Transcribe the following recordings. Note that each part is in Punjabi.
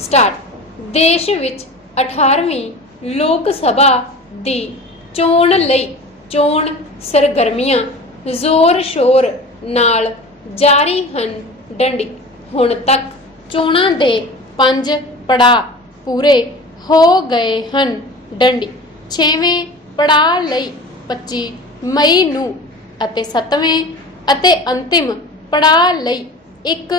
ਸਟਾਰਟ। ਦੇਸ਼ ਵਿੱਚ 18ਵੀਂ ਲੋਕ ਸਭਾ ਦੀ ਚੋਣ ਲਈ ਚੋਣ ਸਰਗਰਮੀਆਂ ਜ਼ੋਰ ਸ਼ੋਰ ਨਾਲ ਜਾਰੀ ਹਨ ਡੰਡੀ। ਹੁਣ ਤੱਕ ਚੋਣਾਂ ਦੇ ਪੰਜ ਪੜਾਅ ਪੂਰੇ ਹੋ ਗਏ ਹਨ ਡੰਡੀ। 6ਵੇਂ ਪੜਾਅ ਲਈ 25 ਮਈ ਨੂੰ ਅਤੇ 7ਵੇਂ ਅਤੇ ਅੰਤਿਮ ਪੜਾਅ ਲਈ 1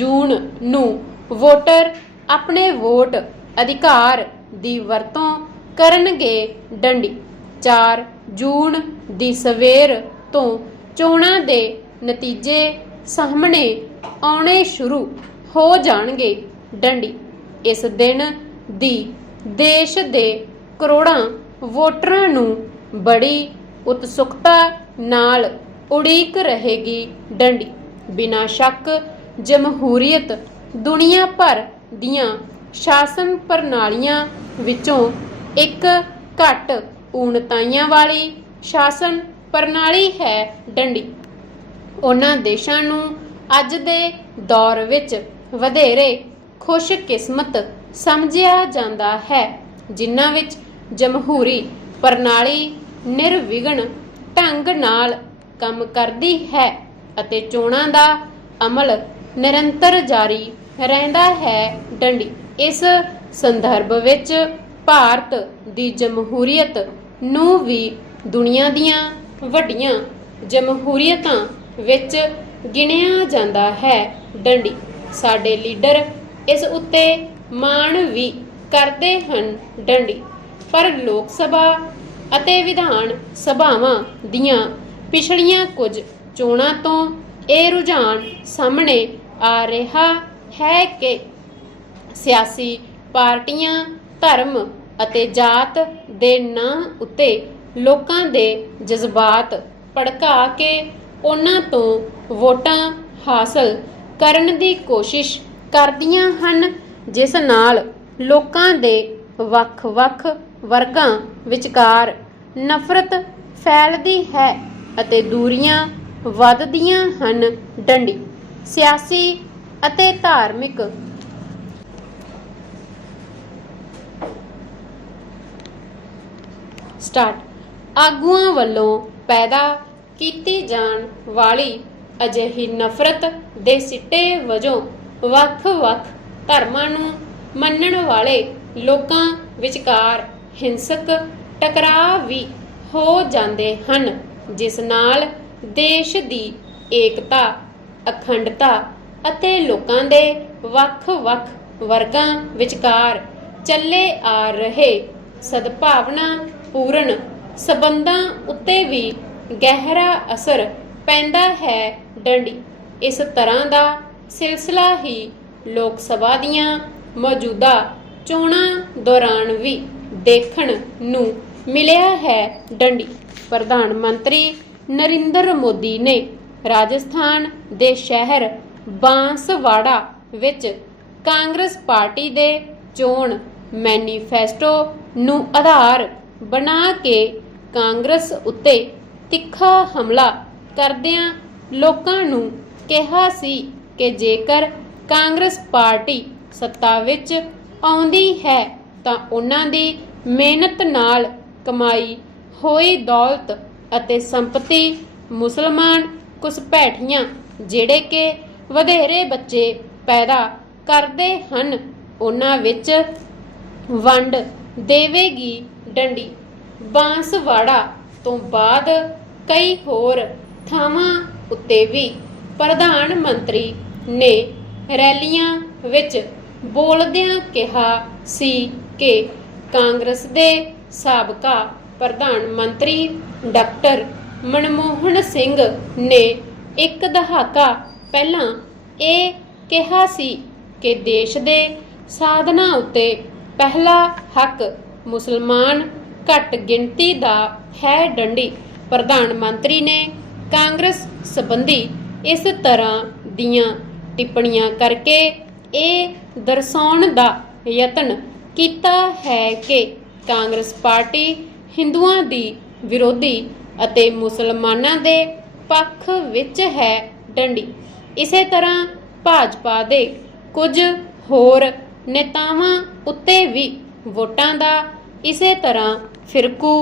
ਜੂਨ ਨੂੰ ਵੋਟਰ ਆਪਣੇ ਵੋਟ ਅਧਿਕਾਰ ਦੀ ਵਰਤੋਂ ਕਰਨਗੇ ਡੰਡੀ। 4 ਜੂਨ ਦੀ ਸਵੇਰ ਤੋਂ ਚੋਣਾਂ ਦੇ ਨਤੀਜੇ ਸਾਹਮਣੇ ਆਉਣੇ ਸ਼ੁਰੂ ਹੋ ਜਾਣਗੇ ਡੰਡੀ। ਇਸ ਦਿਨ ਦੀ ਦੇਸ਼ ਦੇ ਕਰੋੜਾਂ ਵੋਟਰਾਂ ਨੂੰ ਬੜੀ ਉਤਸੁਕਤਾ ਨਾਲ ਉਡੀਕ ਰਹੇਗੀ ਡੰਡੀ। ਬਿਨਾਂ ਸ਼ੱਕ ਜਮਹੂਰੀਅਤ ਦੁਨੀਆ ਭਰ ਦੀਆਂ ਸ਼ਾਸਨ ਪ੍ਰਣਾਲੀਆਂ ਵਿੱਚੋਂ ਇੱਕ ਘੱਟ ਊਣਤਾਈਆਂ ਵਾਲੀ ਸ਼ਾਸਨ ਪ੍ਰਣਾਲੀ ਹੈ ਡੰਡੀ। ਉਹਨਾਂ ਦੇਸ਼ਾਂ ਨੂੰ ਅੱਜ ਦੇ ਦੌਰ ਵਿੱਚ ਵਧੇਰੇ ਖੁਸ਼ਕਿਸਮਤ ਸਮਝਿਆ ਜਾਂਦਾ ਹੈ, ਜਿਨ੍ਹਾਂ ਵਿੱਚ ਜਮਹੂਰੀ ਪ੍ਰਣਾਲੀ ਨਿਰਵਿਘਨ ਢੰਗ ਨਾਲ ਕੰਮ ਕਰਦੀ ਹੈ ਅਤੇ ਚੋਣਾਂ ਦਾ ਅਮਲ ਨਿਰੰਤਰ ਜਾਰੀ ਰਹਿੰਦਾ ਹੈ ਡੰਡੀ। ਇਸ ਸੰਦਰਭ ਵਿੱਚ ਭਾਰਤ ਦੀ ਜਮਹੂਰੀਅਤ ਨੂੰ ਵੀ ਦੁਨੀਆ ਦੀਆਂ ਵੱਡੀਆਂ ਜਮਹੂਰੀਅਤਾਂ ਵਿੱਚ ਗਿਣਿਆ ਜਾਂਦਾ ਹੈ ਡੰਡੀ। ਸਾਡੇ ਲੀਡਰ ਇਸ ਉੱਤੇ ਮਾਣ ਵੀ ਕਰਦੇ ਹਨ ਡੰਡੀ। ਪਰ ਲੋਕ ਸਭਾ ਅਤੇ ਵਿਧਾਨ ਸਭਾਵਾਂ ਦੀਆਂ ਪਿਛਲੀਆਂ ਕੁਝ ਚੋਣਾਂ ਤੋਂ ਇਹ ਰੁਝਾਨ ਸਾਹਮਣੇ ਆ ਰਿਹਾ ਹੈ ਕਿ ਸਿਆਸੀ ਪਾਰਟੀਆਂ, ਧਰਮ ਅਤੇ ਜਾਤ ਦੇ ਨਾਂ ਉੱਤੇ ਲੋਕਾਂ ਦੇ ਜਜ਼ਬਾਤ ਭੜਕਾ ਕੇ ਉਹਨਾਂ ਤੋਂ ਵੋਟਾਂ ਹਾਸਲ ਕਰਨ ਦੀ ਕੋਸ਼ਿਸ਼ ਕਰਦੀਆਂ ਹਨ, ਜਿਸ ਨਾਲ ਲੋਕਾਂ ਦੇ ਵੱਖ-ਵੱਖ ਵਰਗਾਂ ਵਿਚਕਾਰ ਨਫ਼ਰਤ ਫੈਲਦੀ ਹੈ ਅਤੇ ਦੂਰੀਆਂ ਵੱਧਦੀਆਂ ਹਨ ਡੰਡੀ। ਸਿਆਸੀ ਅਤੇ ਧਾਰਮਿਕ ਸਟਾਰਟ। ਆਗੂਆਂ ਵੱਲੋਂ ਪੈਦਾ ਕੀਤੀ ਜਾਣ ਵਾਲੀ ਅਜਿਹੀ ਨਫ਼ਰਤ ਦੇ ਸਿੱਟੇ ਵਜੋਂ ਵੱਖ-ਵੱਖ ਧਰਮਾਂ ਨੂੰ ਮੰਨਣ ਵਾਲੇ ਲੋਕਾਂ ਵਿਚਕਾਰ ਹਿੰਸਕ ਟਕਰਾਅ ਵੀ ਹੋ ਜਾਂਦੇ ਹਨ, ਜਿਸ ਨਾਲ ਦੇਸ਼ ਦੀ ਏਕਤਾ, ਅਖੰਡਤਾ ਅਤੇ ਲੋਕਾਂ ਦੇ ਵੱਖ-ਵੱਖ ਵਰਗਾਂ ਵਿਚਕਾਰ ਚੱਲੇ ਆ ਰਹੇ ਸਦਭਾਵਨਾ ਪੂਰਨ ਸਬੰਧਾਂ ਉੱਤੇ ਵੀ ਗਹਿਰਾ ਅਸਰ ਪੈਂਦਾ ਹੈ ਡੰਡੀ। ਇਸ ਤਰ੍ਹਾਂ ਦਾ ਸਿਲਸਿਲਾ ਹੀ ਲੋਕ ਸਭਾ ਦੀਆਂ ਮੌਜੂਦਾ ਚੋਣਾਂ ਦੌਰਾਨ ਵੀ ਦੇਖਣ ਨੂੰ ਮਿਲਿਆ ਹੈ ਡੰਡੀ। ਪ੍ਰਧਾਨ ਮੰਤਰੀ ਨਰਿੰਦਰ ਮੋਦੀ ਨੇ ਰਾਜਸਥਾਨ ਦੇ ਸ਼ਹਿਰ ਬਾਂਸਵਾੜਾ ਵਿੱਚ ਕਾਂਗਰਸ ਪਾਰਟੀ ਦੇ ਚੋਣ ਮੈਨੀਫੈਸਟੋ ਨੂੰ ਆਧਾਰ ਬਣਾ ਕੇ ਕਾਂਗਰਸ ਉੱਤੇ ਤਿੱਖਾ ਹਮਲਾ ਕਰਦਿਆਂ ਲੋਕਾਂ ਨੂੰ ਕਿਹਾ ਸੀ ਕਿ ਜੇਕਰ ਕਾਂਗਰਸ ਪਾਰਟੀ ਸੱਤਾ ਵਿੱਚ ਆਉਂਦੀ ਹੈ ਤਾਂ ਉਹਨਾਂ ਦੀ ਮਿਹਨਤ ਨਾਲ ਕਮਾਈ ਹੋਈ ਦੌਲਤ ਅਤੇ ਸੰਪਤੀ ਮੁਸਲਮਾਨ ਘੁਸਪੈਠੀਆਂ ਜਿਹੜੇ ਕਿ ਵਧੇਰੇ ਬੱਚੇ ਪੈਦਾ ਕਰਦੇ ਹਨ। ਉਹਨਾਂ ਵਿੱਚ ਵੰਡ ਦੇਵੇਗੀ ਡੰਡੀ। ਬਾਂਸਵਾੜਾ ਤੋਂ ਬਾਅਦ ਕਈ ਹੋਰ ਥਾਵਾਂ ਉੱਤੇ ਵੀ ਪ੍ਰਧਾਨ ਮੰਤਰੀ ਨੇ ਰੈਲੀਆਂ ਵਿੱਚ ਬੋਲਦਿਆਂ ਕਿਹਾ ਸੀ ਕਿ ਕਾਂਗਰਸ ਦੇ ਸਾਬਕਾ ਪ੍ਰਧਾਨ ਮੰਤਰੀ ਡਾਕਟਰ ਮਨਮੋਹਨ ਸਿੰਘ ਨੇ ਇੱਕ ਦਹਾਕਾ ਪਹਿਲਾਂ ਇਹ ਕਿਹਾ ਸੀ ਕਿ ਦੇਸ਼ ਦੇ ਸਾਧਨਾਂ ਉੱਤੇ ਪਹਿਲਾ ਹੱਕ ਮੁਸਲਮਾਨ ਘੱਟ ਗਿਣਤੀ ਦਾ ਹੈ ਡੰਡੀ। ਪ੍ਰਧਾਨ ਮੰਤਰੀ ਨੇ ਕਾਂਗਰਸ ਸੰਬੰਧੀ ਇਸ ਤਰ੍ਹਾਂ ਦੀਆਂ ਟਿੱਪਣੀਆਂ ਕਰਕੇ ਇਹ ਦਰਸਾਉਣ ਦਾ ਯਤਨ ਕੀਤਾ ਹੈ ਕਿ ਕਾਂਗਰਸ ਪਾਰਟੀ ਹਿੰਦੂਆਂ ਦੀ ਵਿਰੋਧੀ ਅਤੇ ਮੁਸਲਮਾਨਾਂ ਦੇ ਪੱਖ ਵਿੱਚ ਹੈ ਡੰਡੀ। ਇਸੇ ਤਰ੍ਹਾਂ ਭਾਜਪਾ ਦੇ ਕੁਝ ਹੋਰ ਨੇਤਾਵਾਂ ਉੱਤੇ ਵੀ ਵੋਟਾਂ ਦਾ ਇਸੇ ਤਰ੍ਹਾਂ ਫਿਰਕੂ